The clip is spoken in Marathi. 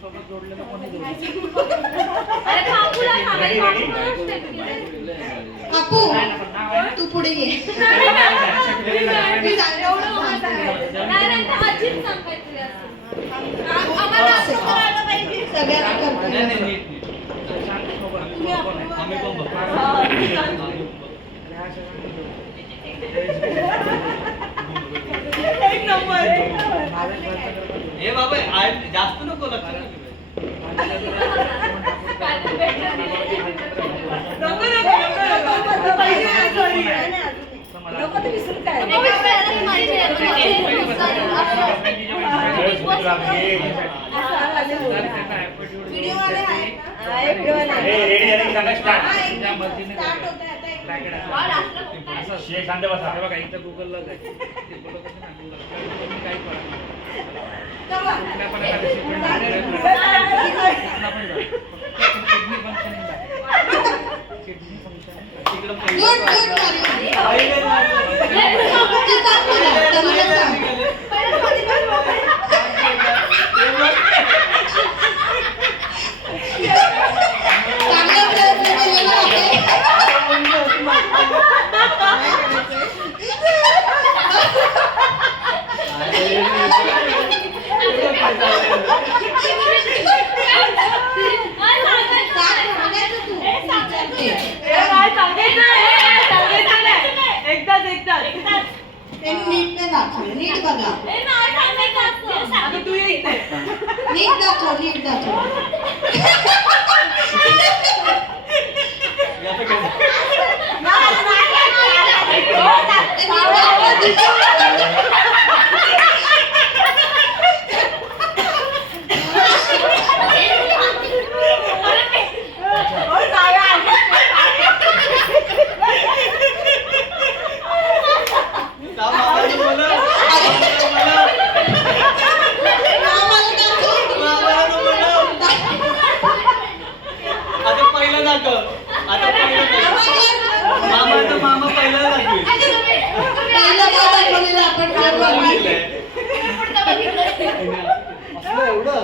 सोबत जोडलेलं कोणी जोडलं? काकू तू पुढे ये. सगळ्यांना करतो. एक नंबर. हे बाबा जास्त नको लक्ष शांत बसा. बघा इथं गुगलला जाईल काही नीट दाखव. नीट बघा. नीट दाखव. नीट दाखव. मामा पहिला दाखवेल. एवढं